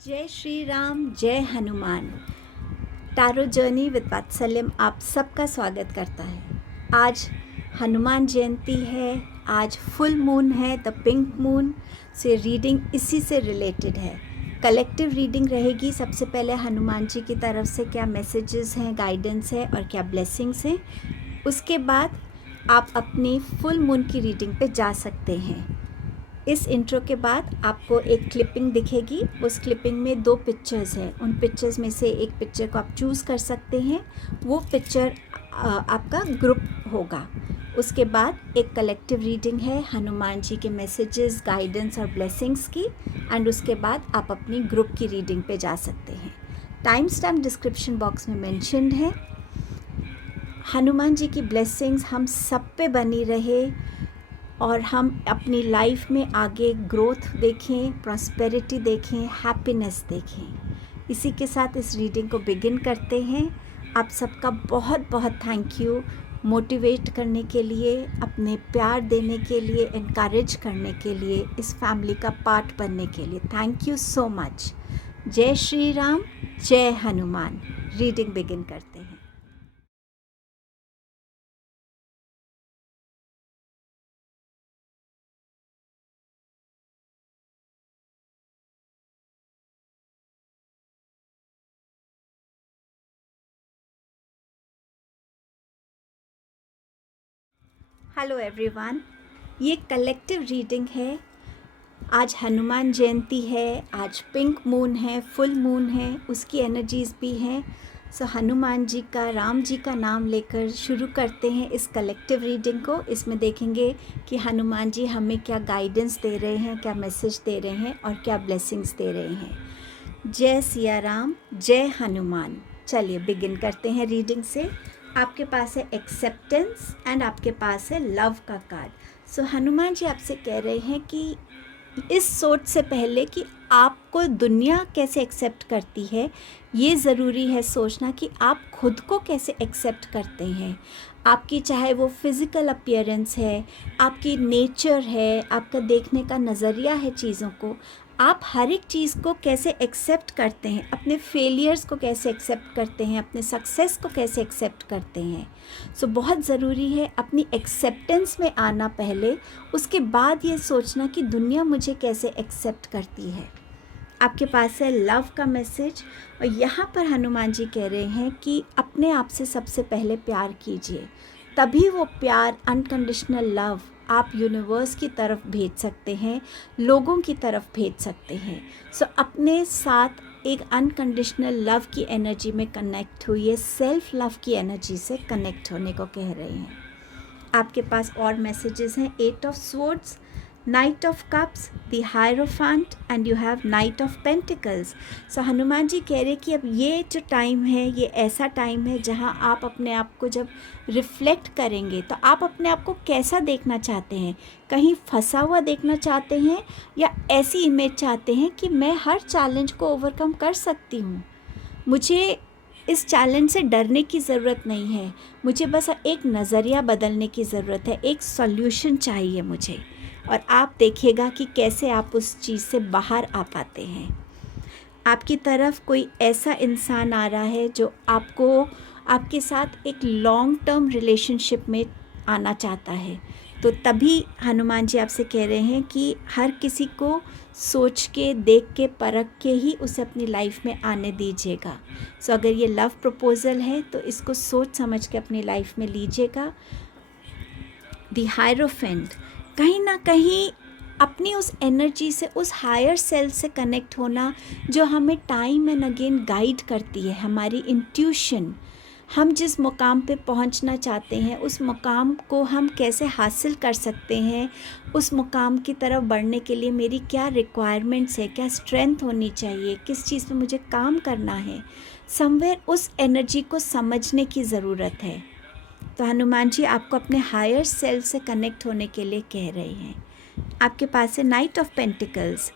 जय श्री राम, जय Hanuman. Tarot journey with वात्सल्यम आप सबका स्वागत करता है। आज हनुमान जयंती है, आज फुल मून है, द पिंक मून से रीडिंग इसी से रिलेटेड है। कलेक्टिव रीडिंग रहेगी। सबसे पहले हनुमान जी की तरफ से क्या मैसेजेस हैं, गाइडेंस है और क्या ब्लेसिंग्स हैं। उसके बाद आप अपनी फुल मून की रीडिंग पे जा सकते हैं। इस इंट्रो के बाद आपको एक क्लिपिंग दिखेगी। उस क्लिपिंग में 2 पिक्चर्स हैं। उन पिक्चर्स में से एक पिक्चर को आप चूज़ कर सकते हैं। वो पिक्चर आपका ग्रुप होगा। उसके बाद एक कलेक्टिव रीडिंग है हनुमान जी के मैसेजेस, गाइडेंस और ब्लेसिंग्स की। एंड उसके बाद आप अपनी ग्रुप की रीडिंग पे जा सकते हैं। टाइम स्टैम्प डिस्क्रिप्शन बॉक्स में मेंशन्ड है। हनुमान जी की ब्लेसिंग्स हम सब पे बनी रहे और हम अपनी लाइफ में आगे ग्रोथ देखें, प्रॉस्पेरिटी देखें, हैप्पीनेस देखें। इसी के साथ इस रीडिंग को बिगिन करते हैं। आप सबका बहुत बहुत थैंक यू मोटिवेट करने के लिए, अपने प्यार देने के लिए, इनकरेज करने के लिए, इस फैमिली का पार्ट बनने के लिए। Thank you so much. जय श्री राम, जय हनुमान। रीडिंग बिगिन करते हैं। हेलो एवरीवन, ये कलेक्टिव रीडिंग है। आज हनुमान जयंती है, आज पिंक मून है, फुल मून है, उसकी एनर्जीज़ भी हैं। सो हनुमान जी का, राम जी का नाम लेकर शुरू करते हैं इस कलेक्टिव रीडिंग को। इसमें देखेंगे कि हनुमान जी हमें क्या गाइडेंस दे रहे हैं, क्या मैसेज दे रहे हैं और क्या ब्लेसिंग्स दे रहे हैं। जय सिया राम, जय हनुमान। चलिए बिगिन करते हैं रीडिंग से। आपके पास है एक्सेप्टेंस एंड आपके पास है लव का कार्ड। सो हनुमान जी आपसे कह रहे हैं कि इस सोच से पहले कि आपको दुनिया कैसे एक्सेप्ट करती है, ये ज़रूरी है सोचना कि आप खुद को कैसे एक्सेप्ट करते हैं। आपकी चाहे वो फिज़िकल अपीयरेंस है, आपकी नेचर है, आपका देखने का नज़रिया है चीज़ों को, आप हर एक चीज़ को कैसे एक्सेप्ट करते हैं, अपने फेलियर्स को कैसे एक्सेप्ट करते हैं, अपने सक्सेस को कैसे एक्सेप्ट करते हैं। सो बहुत ज़रूरी है अपनी एक्सेप्टेंस में आना पहले, उसके बाद ये सोचना कि दुनिया मुझे कैसे एक्सेप्ट करती है। आपके पास है लव का मैसेज और यहाँ पर हनुमान जी कह रहे हैं कि अपने आप से सबसे पहले प्यार कीजिए, तभी वो प्यार, अनकंडीशनल लव आप यूनिवर्स की तरफ भेज सकते हैं, लोगों की तरफ भेज सकते हैं। सो अपने साथ एक अनकंडीशनल लव की एनर्जी में कनेक्ट हुई है, सेल्फ लव की एनर्जी से कनेक्ट होने को कह रहे हैं। आपके पास और मैसेजेस हैं। 8 of swords, knight of cups, the hierophant and you have knight of pentacles. So Hanuman ji कह रहे कि अब ये जो टाइम है, ये ऐसा टाइम है जहाँ आप अपने आप को जब रिफ्लेक्ट करेंगे तो आप अपने आप को कैसा देखना चाहते हैं। कहीं फंसा हुआ देखना चाहते हैं या ऐसी इमेज चाहते हैं कि मैं हर चैलेंज को ओवरकम कर सकती हूँ, मुझे इस चैलेंज से डरने की ज़रूरत नहीं है, मुझे बस एक नज़रिया बदलने की ज़रूरत है, एक सॉल्यूशन चाहिए मुझे। और आप देखिएगा कि कैसे आप उस चीज़ से बाहर आ पाते हैं। आपकी तरफ कोई ऐसा इंसान आ रहा है जो आपको, आपके साथ एक लॉन्ग टर्म रिलेशनशिप में आना चाहता है। तो तभी हनुमान जी आपसे कह रहे हैं कि हर किसी को सोच के, देख के, परख के ही उसे अपनी लाइफ में आने दीजिएगा। सो अगर ये लव प्रपोज़ल है तो इसको सोच समझ के अपनी लाइफ में लीजिएगा। द हायरोफेंट, कहीं ना कहीं अपनी उस एनर्जी से, उस हायर सेल्फ से कनेक्ट होना जो हमें टाइम एंड अगेन गाइड करती है, हमारी इंट्यूशन। हम जिस मुकाम पे पहुंचना चाहते हैं उस मुकाम को हम कैसे हासिल कर सकते हैं, उस मुकाम की तरफ बढ़ने के लिए मेरी क्या रिक्वायरमेंट्स है, क्या स्ट्रेंथ होनी चाहिए, किस चीज़ पे मुझे काम करना है, समवेयर उस एनर्जी को समझने की ज़रूरत है। तो हनुमान जी आपको अपने हायर सेल्फ से कनेक्ट होने के लिए कह रहे हैं। आपके पास है नाइट ऑफ पेंटिकल्स।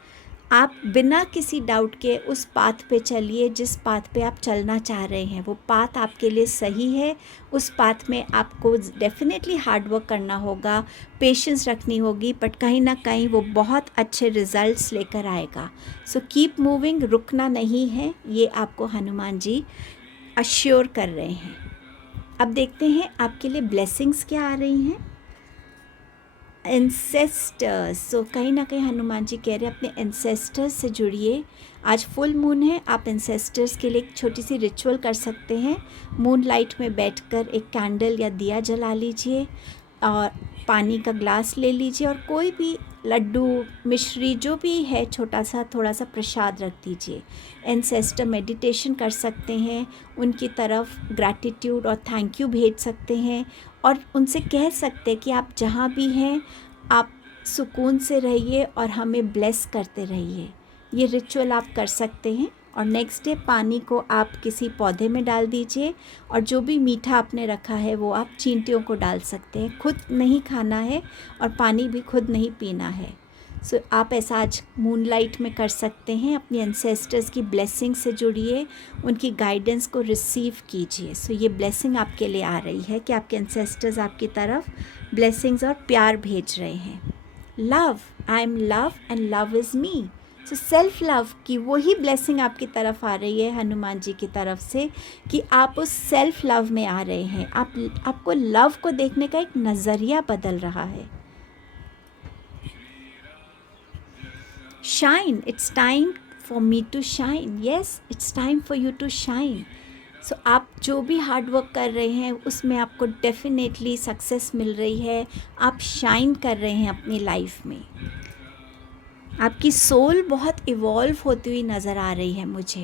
आप बिना किसी डाउट के उस पाथ पे चलिए जिस पाथ पे आप चलना चाह रहे हैं। वो पाथ आपके लिए सही है। उस पाथ में आपको डेफिनेटली हार्ड वर्क करना होगा, पेशेंस रखनी होगी, बट कहीं ना कहीं वो बहुत अच्छे रिजल्ट्स लेकर आएगा। सो कीप मूविंग, रुकना नहीं है, ये आपको हनुमान जी अश्योर कर रहे हैं। अब देखते हैं आपके लिए ब्लेसिंग्स क्या आ रही हैं। एंसेस्टर्स, सो कहीं ना कहीं हनुमान जी कह रहे हैं अपने एंसेस्टर्स से जुड़िए। आज फुल मून है, आप एंसेस्टर्स के लिए एक छोटी सी रिचुअल कर सकते हैं। मून लाइट में बैठकर एक कैंडल या दिया जला लीजिए और पानी का ग्लास ले लीजिए और कोई भी लड्डू, मिश्री जो भी है छोटा सा थोड़ा सा प्रसाद रख दीजिए। एंसेस्टर मेडिटेशन कर सकते हैं, उनकी तरफ ग्रैटिट्यूड और थैंक यू भेज सकते हैं और उनसे कह सकते हैं कि आप जहाँ भी हैं आप सुकून से रहिए और हमें ब्लेस करते रहिए। ये रिचुअल आप कर सकते हैं। और नेक्स्ट डे पानी को आप किसी पौधे में डाल दीजिए और जो भी मीठा आपने रखा है वो आप चींटियों को डाल सकते हैं। खुद नहीं खाना है और पानी भी खुद नहीं पीना है। सो आप ऐसा आज मूनलाइट में कर सकते हैं। अपनी एंसेस्टर्स की ब्लेसिंग से जुड़िए, उनकी गाइडेंस को रिसीव कीजिए। सो ये ब्लेसिंग आपके लिए आ रही है कि आपके एंसेस्टर्स आपकी तरफ ब्लेसिंग्स और प्यार भेज रहे हैं। Love, I am love and love is me. So self love की वही ब्लेसिंग आपकी तरफ आ रही है हनुमान जी की तरफ से कि आप उस सेल्फ लव में आ रहे हैं। आपको लव को देखने का एक नज़रिया बदल रहा है। Shine, it's time for me to shine. Yes, it's time for you to shine. So आप जो भी हार्ड वर्क कर रहे हैं उसमें आपको डेफिनेटली सक्सेस मिल रही है। आप शाइन कर रहे हैं अपनी लाइफ में। आपकी सोल बहुत इवॉल्व होती हुई नज़र आ रही है मुझे,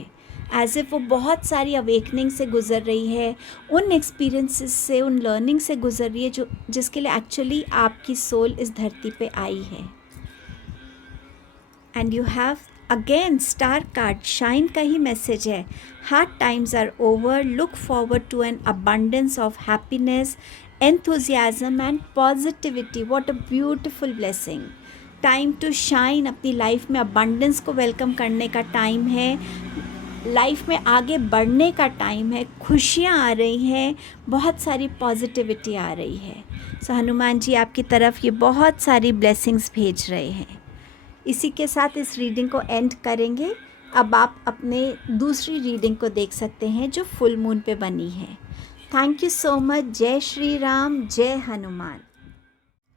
एज इफ़ वो बहुत सारी अवेकनिंग से गुज़र रही है, उन एक्सपीरियंसेस से, उन लर्निंग से गुज़र रही है जिसके लिए एक्चुअली आपकी सोल इस धरती पे आई है। And you have again star card, shine का ही मैसेज है। Hard times are over, look forward to an abundance of happiness, enthusiasm and positivity. What a beautiful blessing. Time to shine, अपनी लाइफ में अबंडेंस को welcome करने का time है, life में आगे बढ़ने का टाइम है, खुशियाँ आ रही हैं, बहुत सारी पॉजिटिविटी आ रही है। सो हनुमान जी आपकी तरफ ये बहुत सारी ब्लेसिंग्स भेज रहे हैं। इसी के साथ इस रीडिंग को एंड करेंगे। अब आप अपने दूसरी रीडिंग को देख सकते हैं जो फुल मून पे बनी है। Thank you so much. जय श्री राम, जय हनुमान।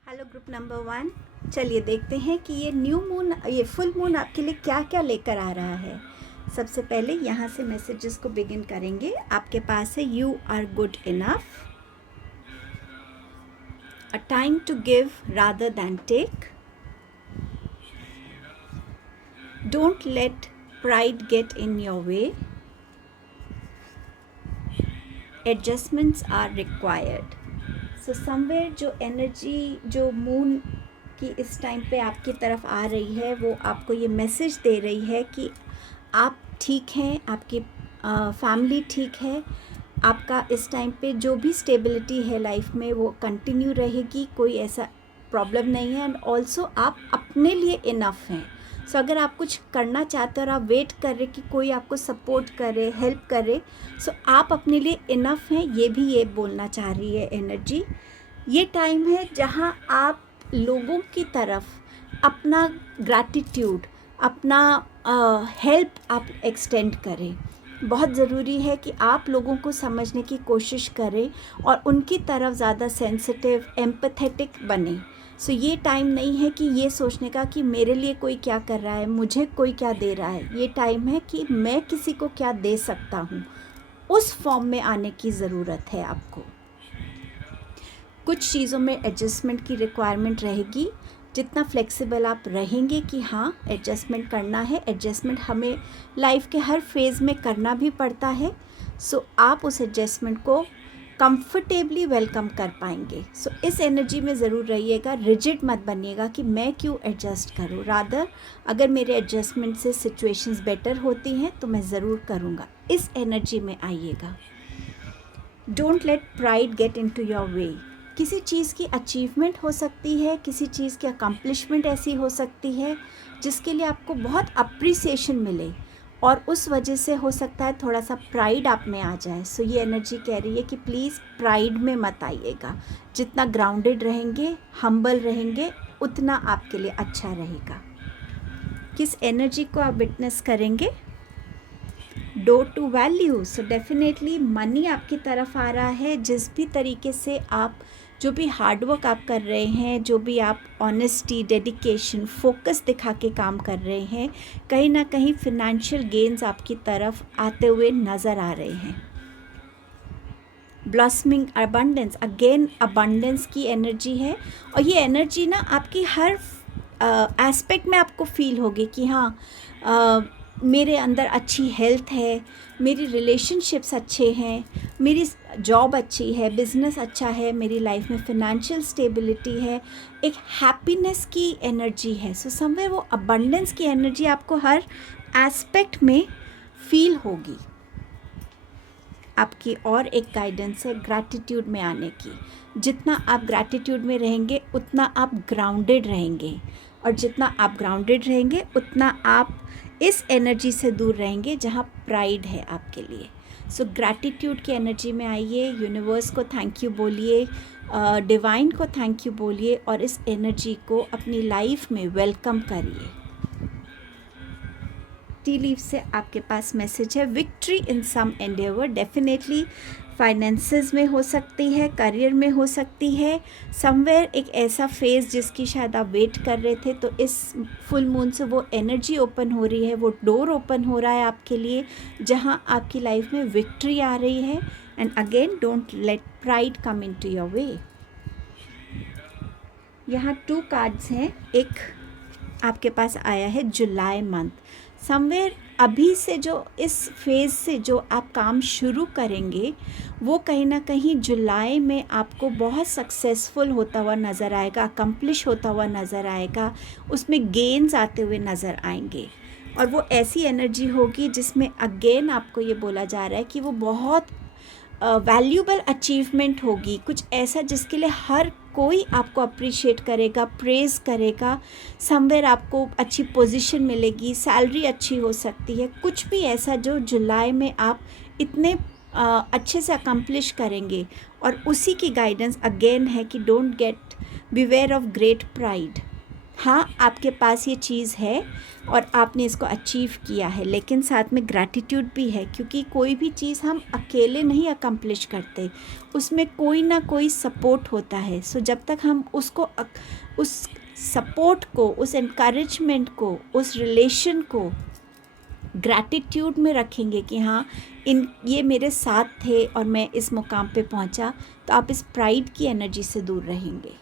हेलो ग्रुप नंबर 1, चलिए देखते हैं कि ये न्यू मून, ये फुल मून आपके लिए क्या क्या लेकर आ रहा है। सबसे पहले यहाँ से मैसेजेस को बिगिन करेंगे। आपके पास है you are good enough, a time to give rather than take, don't let pride get in your way, adjustments are required. So somewhere जो एनर्जी जो मून की इस टाइम पे आपकी तरफ आ रही है वो आपको ये मैसेज दे रही है कि आप ठीक हैं, आपकी फैमिली ठीक है, आपका इस टाइम पे जो भी स्टेबिलिटी है लाइफ में वो कंटिन्यू रहेगी, कोई ऐसा प्रॉब्लम नहीं है। एंड ऑल्सो आप अपने लिए इनफ हैं। सो अगर आप कुछ करना चाहते हो और आप वेट कर रहे कि कोई आपको सपोर्ट करे, हेल्प करे, सो आप अपने लिए इनफ हैं, ये भी ये बोलना चाह रही है एनर्जी। ये टाइम है जहाँ आप लोगों की तरफ अपना ग्रैटिट्यूड, अपना हेल्प आप एक्सटेंड करें। बहुत ज़रूरी है कि आप लोगों को समझने की कोशिश करें और उनकी तरफ ज़्यादा सेंसिटिव, एम्पैथेटिक बने। सो ये टाइम नहीं है कि ये सोचने का कि मेरे लिए कोई क्या कर रहा है, मुझे कोई क्या दे रहा है। ये टाइम है कि मैं किसी को क्या दे सकता हूँ, उस फॉर्म में आने की ज़रूरत है आपको। कुछ चीज़ों में एडजस्टमेंट की रिक्वायरमेंट रहेगी। जितना फ्लेक्सिबल आप रहेंगे कि हाँ एडजस्टमेंट करना है, एडजस्टमेंट हमें लाइफ के हर फेज़ में करना भी पड़ता है। सो आप उस एडजस्टमेंट को कंफर्टेबली वेलकम कर पाएंगे। सो इस एनर्जी में ज़रूर रहिएगा, रिजिड मत बनिएगा कि मैं क्यों एडजस्ट करूँ। रादर अगर मेरे एडजस्टमेंट से सिचुएशंस बेटर होती हैं तो मैं ज़रूर करूँगा। इस एनर्जी में आइएगा। Don't let pride get into your way. किसी चीज़ की अचीवमेंट हो सकती है, किसी चीज़ की अकम्पलिशमेंट ऐसी हो सकती है जिसके लिए आपको बहुत अप्रिसिएशन मिले, और उस वजह से हो सकता है थोड़ा सा प्राइड आप में आ जाए। सो ये एनर्जी कह रही है कि प्लीज़ प्राइड में मत आइएगा। जितना ग्राउंडेड रहेंगे, हम्बल रहेंगे, उतना आपके लिए अच्छा रहेगा। किस एनर्जी को आप विटनेस करेंगे? Door to value. So definitely money आपकी तरफ आ रहा है। जिस भी तरीके से आप, जो भी हार्डवर्क आप कर रहे हैं, जो भी आप ऑनेस्टी, डेडिकेशन, फोकस दिखा के काम कर रहे हैं, कहीं ना कहीं फिनेंशियल गेन्स आपकी तरफ आते हुए नज़र आ रहे हैं। ब्लॉसमिंग अबंडेंस, अगेन अबंडेंस की एनर्जी है, और ये एनर्जी ना आपकी हर एस्पेक्ट में आपको फील होगी कि हाँ, मेरे अंदर अच्छी हेल्थ है, मेरी रिलेशनशिप्स अच्छे हैं, मेरी जॉब अच्छी है, बिजनेस अच्छा है, मेरी लाइफ में फिनेंशियल स्टेबिलिटी है, एक हैप्पीनेस की एनर्जी है। सो समवेयर वो अबंडेंस की एनर्जी आपको हर एस्पेक्ट में फील होगी। आपकी और एक गाइडेंस है ग्रैटिट्यूड में आने की। जितना आप ग्रैटिट्यूड में रहेंगे उतना आप ग्राउंडेड रहेंगे, और जितना आप ग्राउंडेड रहेंगे उतना आप इस एनर्जी से दूर रहेंगे जहाँ प्राइड है आपके लिए। सो ग्रैटिट्यूड की एनर्जी में आइए, यूनिवर्स को थैंक यू बोलिए, डिवाइन को थैंक यू बोलिए, और इस एनर्जी को अपनी लाइफ में वेलकम करिए। टी लीफ से आपके पास मैसेज है victory in some endeavour. Definitely finances में हो सकती है, करियर में हो सकती है, समवेयर एक ऐसा फेज़ जिसकी शायद आप वेट कर रहे थे, तो इस फुल मून से वो एनर्जी ओपन हो रही है, वो डोर ओपन हो रहा है आपके लिए, जहां आपकी लाइफ में विक्ट्री आ रही है। And again don't let pride come in to your way. यहाँ 2 कार्ड्स हैं। एक आपके पास आया है जुलाई मंथ। समवेयर अभी से जो इस फेज़ से जो आप काम शुरू करेंगे, वो कहीं ना कहीं जुलाई में आपको बहुत सक्सेसफुल होता हुआ नज़र आएगा, अकम्प्लिश होता हुआ नज़र आएगा, उसमें गेन्स आते हुए नज़र आएंगे। और वो ऐसी एनर्जी होगी जिसमें अगेन आपको ये बोला जा रहा है कि वो बहुत वैल्यूबल अचीवमेंट होगी, कुछ ऐसा जिसके लिए हर कोई आपको अप्रिशिएट करेगा, प्रेज़ करेगा। समवेयर आपको अच्छी पोजीशन मिलेगी, सैलरी अच्छी हो सकती है, कुछ भी ऐसा जो जुलाई में आप इतने अच्छे से अकम्प्लिश करेंगे। और उसी की गाइडेंस अगेन है कि don't get beware of great pride. हाँ, आपके पास ये चीज़ है और आपने इसको अचीव किया है, लेकिन साथ में ग्रैटिट्यूड भी है, क्योंकि कोई भी चीज़ हम अकेले नहीं अकम्प्लिश करते, उसमें कोई ना कोई सपोर्ट होता है। सो जब तक हम उसको, उस सपोर्ट को, उस एनकरेजमेंट को, उस रिलेशन को ग्रैटिट्यूड में रखेंगे कि हाँ, ये मेरे साथ थे और मैं इस मुकाम पे पहुँचा, तो आप इस प्राइड की एनर्जी से दूर रहेंगे।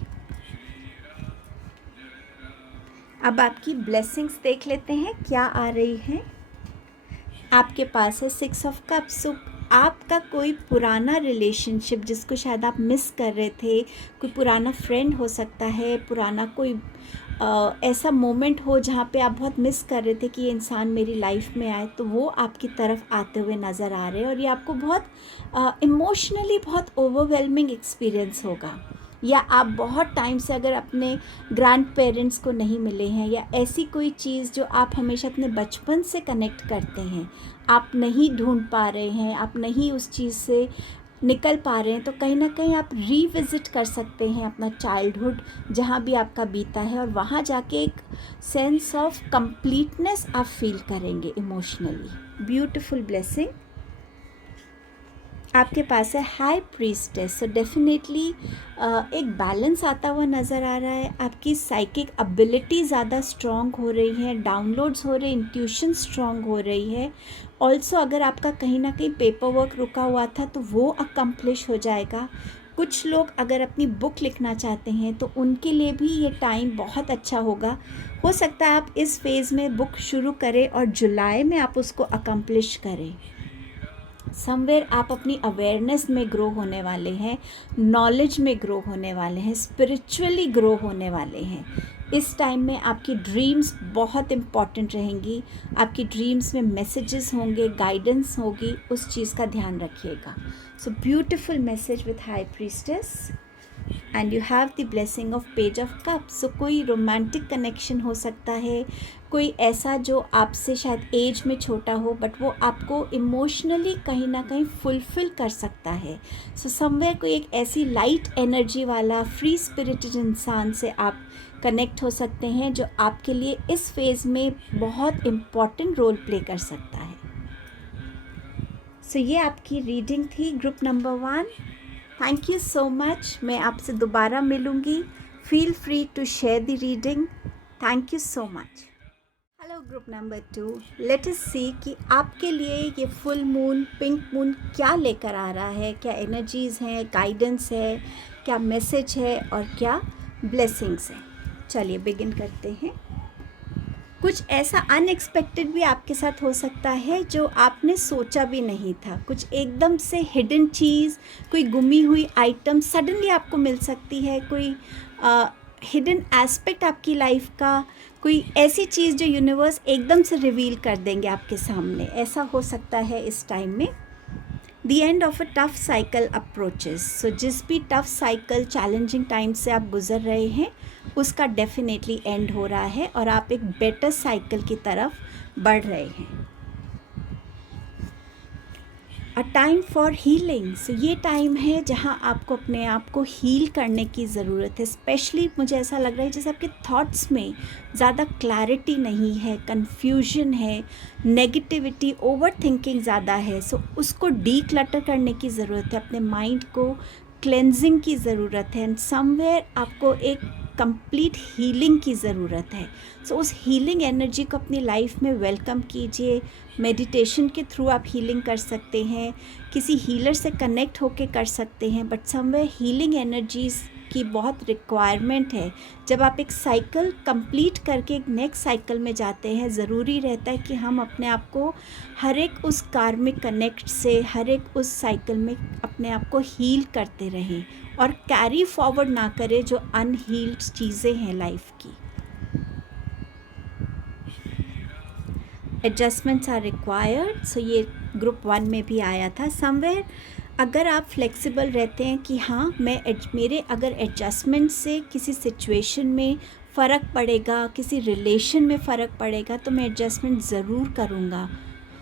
अब आपकी ब्लेसिंग्स देख लेते हैं क्या आ रही है। आपके पास है 6 ऑफ कप्स। सो आपका कोई पुराना रिलेशनशिप जिसको शायद आप मिस कर रहे थे, कोई पुराना फ्रेंड हो सकता है, पुराना कोई ऐसा मोमेंट हो जहाँ पे आप बहुत मिस कर रहे थे कि ये इंसान मेरी लाइफ में आए, तो वो आपकी तरफ आते हुए नज़र आ रहे हैं। और ये आपको बहुत इमोशनली बहुत ओवरवेलमिंग एक्सपीरियंस होगा। या आप बहुत टाइम से अगर अपने ग्रैंड पेरेंट्स को नहीं मिले हैं, या ऐसी कोई चीज़ जो आप हमेशा अपने बचपन से कनेक्ट करते हैं, आप नहीं ढूंढ पा रहे हैं, आप नहीं उस चीज़ से निकल पा रहे हैं, तो कहीं ना कहीं आप रीविज़िट कर सकते हैं अपना चाइल्डहुड जहाँ भी आपका बीता है, और वहाँ जाके एक सेंस ऑफ कंप्लीटनेस आप फील करेंगे इमोशनली। ब्यूटीफुल ब्लेसिंग आपके पास है हाई प्रीस्टेस। सो डेफिनेटली एक बैलेंस आता हुआ नज़र आ रहा है। आपकी साइकिक एबिलिटी ज़्यादा स्ट्रॉन्ग हो रही है, डाउनलोड्स हो रहे, इंट्यूशन स्ट्रॉन्ग हो रही है। ऑल्सो अगर आपका कहीं ना कहीं पेपर वर्क रुका हुआ था तो वो अकम्प्लिश हो जाएगा। कुछ लोग अगर अपनी बुक लिखना चाहते हैं तो उनके लिए भी ये टाइम बहुत अच्छा होगा। हो सकता है आप इस फेज़ में बुक शुरू करें और जुलाई में आप उसको अकम्प्लिश करें। समवेयर आप अपनी अवेयरनेस में ग्रो होने वाले हैं, नॉलेज में ग्रो होने वाले हैं, स्पिरिचुअली ग्रो होने वाले हैं। इस टाइम में आपकी ड्रीम्स बहुत इम्पॉर्टेंट रहेंगी। आपकी ड्रीम्स में मैसेजेस होंगे, गाइडेंस होगी, उस चीज़ का ध्यान रखिएगा। So beautiful message with high priestess. And you have the blessing of page of cups. So कोई रोमांटिक कनेक्शन हो सकता है, कोई ऐसा जो आपसे शायद एज में छोटा हो बट वो आपको इमोशनली कहीं ना कहीं फुलफ़िल कर सकता है। सो समवेयर कोई एक ऐसी लाइट एनर्जी वाला फ्री स्पिरिटेड इंसान से आप कनेक्ट हो सकते हैं जो आपके लिए इस फेज़ में बहुत इम्पॉर्टेंट रोल प्ले कर सकता है। सो ये आपकी रीडिंग थी group number 1। Thank you so much. मैं आपसे दोबारा मिलूँगी। Feel free to share the reading. Thank you so much. Hello group number 2, let us see कि आपके लिए ये फुल मून, पिंक मून क्या लेकर आ रहा है, क्या एनर्जीज़ हैं, गाइडेंस है, क्या मैसेज है और क्या ब्लेसिंग्स हैं। चलिए बिगिन करते हैं। कुछ ऐसा अनएक्सपेक्टेड भी आपके साथ हो सकता है जो आपने सोचा भी नहीं था। कुछ एकदम से हिडन चीज़, कोई गुमी हुई आइटम सडनली आपको मिल सकती है। कोई हिडन एस्पेक्ट आपकी लाइफ का, कोई ऐसी चीज़ जो यूनिवर्स एकदम से रिवील कर देंगे आपके सामने। ऐसा हो सकता है इस टाइम में। The end of a tough cycle approaches. So जिस भी टफ साइकिल, चैलेंजिंग टाइम से आप गुजर रहे हैं उसका डेफिनेटली एंड हो रहा है और आप एक बेटर साइकिल की तरफ बढ़ रहे हैं। A time for healing. So ये टाइम है जहाँ आपको अपने आप को हील करने की ज़रूरत है। स्पेशली मुझे ऐसा लग रहा है जैसे आपके थॉट्स में ज़्यादा क्लैरिटी नहीं है, कन्फ्यूजन है, नेगेटिविटी, ओवर थिंकिंग ज़्यादा है। सो उसको डीक्लटर करने की ज़रूरत है, अपने माइंड को क्लेंजिंग की ज़रूरत है एंड समवेयर आपको एक कंप्लीट हीलिंग की ज़रूरत है। सो उस हीलिंग एनर्जी को अपनी लाइफ में वेलकम कीजिए। मेडिटेशन के थ्रू आप हीलिंग कर सकते हैं, किसी हीलर से कनेक्ट होके कर सकते हैं, बट समवेयर हीलिंग एनर्जीज़ की बहुत रिक्वायरमेंट है। जब आप एक साइकिल कंप्लीट करके एक नेक्स्ट साइकिल में जाते हैं, ज़रूरी रहता है कि हम अपने आप को हर एक उस कार्मिक कनेक्ट से, हर एक उस साइकिल में अपने आप को हील करते रहें और कैरी फॉरवर्ड ना करें जो अनहील्ड चीज़ें हैं लाइफ की। Adjustments are required. सो ये ग्रुप 1 में भी आया था। समवेयर अगर आप फ्लेक्सिबल रहते हैं कि हाँ मेरे अगर एडजस्टमेंट से किसी सिचुएशन में फ़र्क पड़ेगा, किसी रिलेशन में फ़र्क पड़ेगा, तो मैं एडजस्टमेंट ज़रूर करूँगा।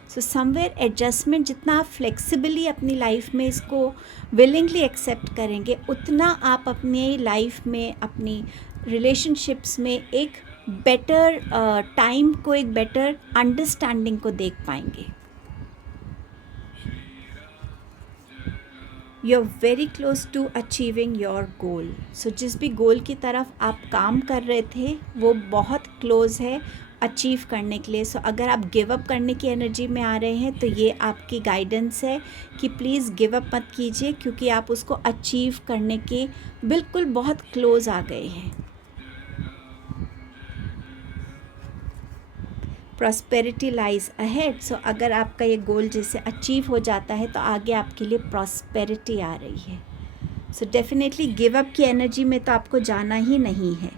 सो समवेयर एडजस्टमेंट जितना आप फ्लेक्सिबली अपनी लाइफ में इसको विलिंगली एक्सेप्ट करेंगे, उतना आप अपनी लाइफ में, अपनी रिलेशनशिप्स में एक बेटर टाइम को, एक बेटर अंडरस्टैंडिंग को देख पाएंगे। You are very close to achieving your goal. So जिस भी गोल की तरफ आप काम कर रहे थे वो बहुत क्लोज है अचीव करने के लिए। सो अगर आप गिव अप करने की एनर्जी में आ रहे हैं तो ये आपकी गाइडेंस है कि प्लीज़ गिव अप मत कीजिए, क्योंकि आप उसको अचीव करने के बिल्कुल बहुत क्लोज आ गए हैं। Prosperity lies ahead. सो अगर आपका ये गोल जैसे अचीव हो जाता है तो आगे आपके लिए प्रॉस्पेरिटी आ रही है। सो डेफिनेटली गिव अप की एनर्जी में तो आपको जाना ही नहीं है।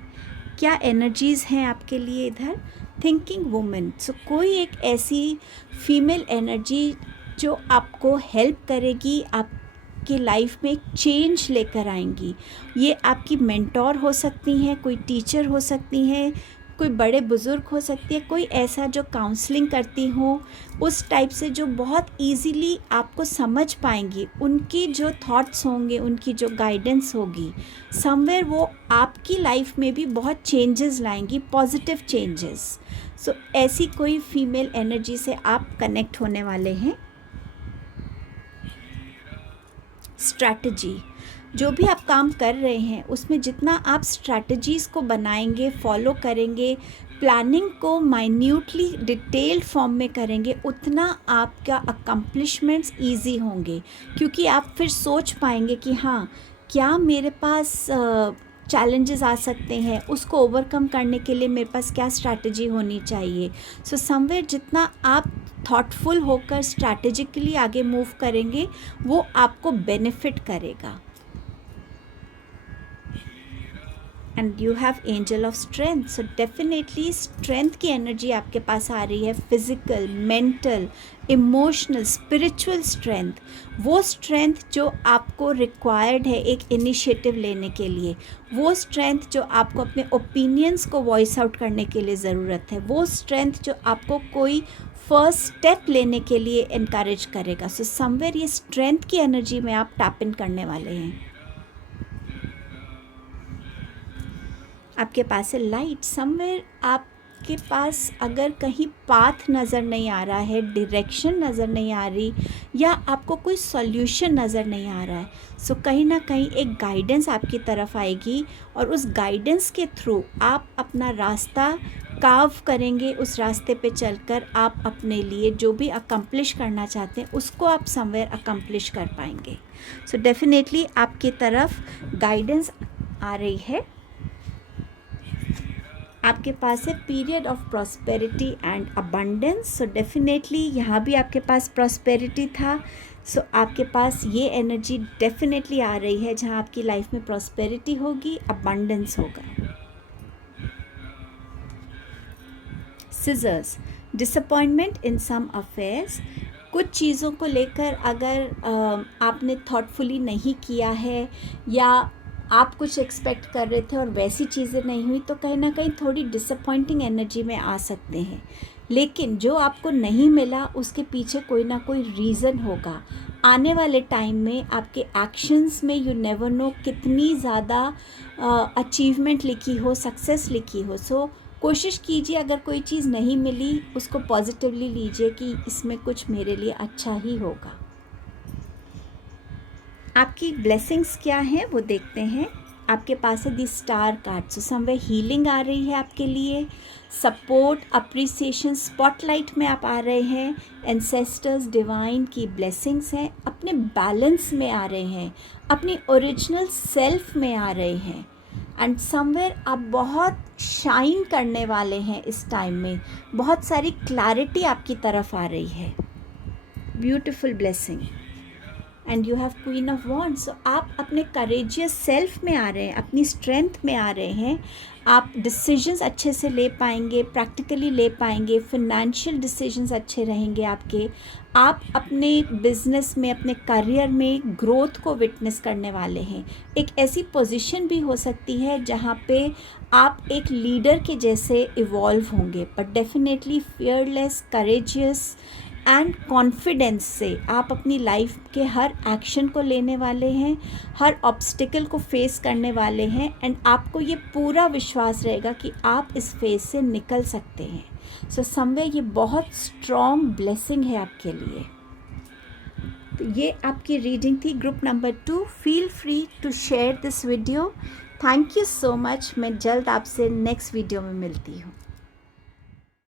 क्या एनर्जीज़ हैं आपके लिए इधर? Thinking women. सो कोई एक ऐसी फीमेल एनर्जी जो आपको हेल्प करेगी, आपकी लाइफ में एक चेंज लेकर आएंगी। ये आपकी मेंटोर हो सकती हैं, कोई टीचर हो सकती हैं, कोई बड़े बुज़ुर्ग हो सकती है, कोई ऐसा जो काउंसलिंग करती हो, उस टाइप से जो बहुत इजीली आपको समझ पाएंगी। उनकी जो थॉट्स होंगे, उनकी जो गाइडेंस होगी, समवेयर वो आपकी लाइफ में भी बहुत चेंजेस लाएंगी, पॉजिटिव चेंजेस। सो ऐसी कोई फीमेल एनर्जी से आप कनेक्ट होने वाले हैं। स्ट्रैटेजी। जो भी आप काम कर रहे हैं उसमें जितना आप स्ट्रैटेजीज़ को बनाएंगे, फॉलो करेंगे, प्लानिंग को माइन्यूटली डिटेल्ड फॉर्म में करेंगे, उतना आपका अकम्प्लिशमेंट्स ईजी होंगे, क्योंकि आप फिर सोच पाएंगे कि हाँ क्या मेरे पास चैलेंजेस आ सकते हैं, उसको ओवरकम करने के लिए मेरे पास क्या स्ट्रैटेजी होनी चाहिए। सो समवेयर जितना आप थॉटफुल होकर स्ट्रैटेजिकली आगे मूव करेंगे वो आपको बेनिफिट करेगा। And you have angel of strength. So definitely strength की एनर्जी आपके पास आ रही है. Physical, mental, emotional, spiritual strength. वो स्ट्रेंथ जो आपको रिक्वायर्ड है एक इनिशिएटिव लेने के लिए, वो स्ट्रेंथ जो आपको अपने ओपिनियंस को वॉइस आउट करने के लिए ज़रूरत है, वो स्ट्रेंथ जो आपको कोई फर्स्ट स्टेप लेने के लिए इनकरेज करेगा. सो समवेयर ये स्ट्रेंथ की एनर्जी में आप टैप इन करने वाले हैं. आपके पास है लाइट. समवेयर आपके पास अगर कहीं पाथ नज़र नहीं आ रहा है, डायरेक्शन नज़र नहीं आ रही, या आपको कोई सॉल्यूशन नज़र नहीं आ रहा है, सो कहीं ना कहीं एक गाइडेंस आपकी तरफ आएगी और उस गाइडेंस के थ्रू आप अपना रास्ता कार्व करेंगे. उस रास्ते पे चलकर आप अपने लिए जो भी अकम्प्लिश करना चाहते हैं उसको आप समवेयर अकम्प्लिश कर पाएंगे. सो डेफिनेटली आपकी तरफ गाइडेंस आ रही है. आपके पास है period of prosperity and abundance. So definitely यहाँ भी आपके पास प्रॉस्पेरिटी था. सो आपके पास ये एनर्जी डेफिनेटली आ रही है जहाँ आपकी लाइफ में प्रॉस्पेरिटी होगी, अबंडेंस होगा. सिजर्स, डिसअपॉइंटमेंट इन सम अफेयर्स. कुछ चीज़ों को लेकर अगर आपने थॉटफुली नहीं किया है या आप कुछ एक्सपेक्ट कर रहे थे और वैसी चीज़ें नहीं हुई, तो कहीं ना कहीं थोड़ी डिसअपॉइंटिंग एनर्जी में आ सकते हैं. लेकिन जो आपको नहीं मिला उसके पीछे कोई ना कोई रीज़न होगा. आने वाले टाइम में आपके एक्शंस में यू नेवर नो कितनी ज़्यादा अचीवमेंट लिखी हो, सक्सेस लिखी हो. सो कोशिश कीजिए, अगर कोई चीज़ नहीं मिली उसको पॉजिटिवली लीजिए कि इसमें कुछ मेरे लिए अच्छा ही होगा. आपकी ब्लेसिंग्स क्या हैं वो देखते हैं. आपके पास है the star card. So somewhere healing आ रही है आपके लिए. सपोर्ट, अप्रिसिएशन, स्पॉटलाइट में आप आ रहे हैं. एंसेस्टर्स, डिवाइन की ब्लेसिंग्स हैं. अपने बैलेंस में आ रहे हैं, अपनी ओरिजिनल सेल्फ में आ रहे हैं. एंड समवेयर आप बहुत शाइन करने वाले हैं इस टाइम में. बहुत सारी क्लैरिटी आपकी तरफ आ रही है. Beautiful blessing. And you have queen of wands. So आप अपने करेजियस सेल्फ में आ रहे हैं, अपनी स्ट्रेंथ में आ रहे हैं. आप डिसीजंस अच्छे से ले पाएंगे, प्रैक्टिकली ले पाएंगे. फिनेंशियल डिसीजंस अच्छे रहेंगे आपके. आप अपने बिजनेस में, अपने करियर में ग्रोथ को विटनेस करने वाले हैं. एक ऐसी पोजीशन भी हो सकती है जहाँ पे आप एक लीडर के जैसे इवॉल्व होंगे, but definitely fearless, courageous and confidence से आप अपनी लाइफ के हर एक्शन को लेने वाले हैं, हर ऑब्स्टिकल को फेस करने वाले हैं. एंड आपको ये पूरा विश्वास रहेगा कि आप इस फेज से निकल सकते हैं. सो समवेयर ये बहुत स्ट्रॉन्ग ब्लेसिंग है आपके लिए. तो ये आपकी रीडिंग थी group number 2. Feel free to share this video. Thank you so much. मैं जल्द आपसे नेक्स्ट वीडियो में मिलती हूँ.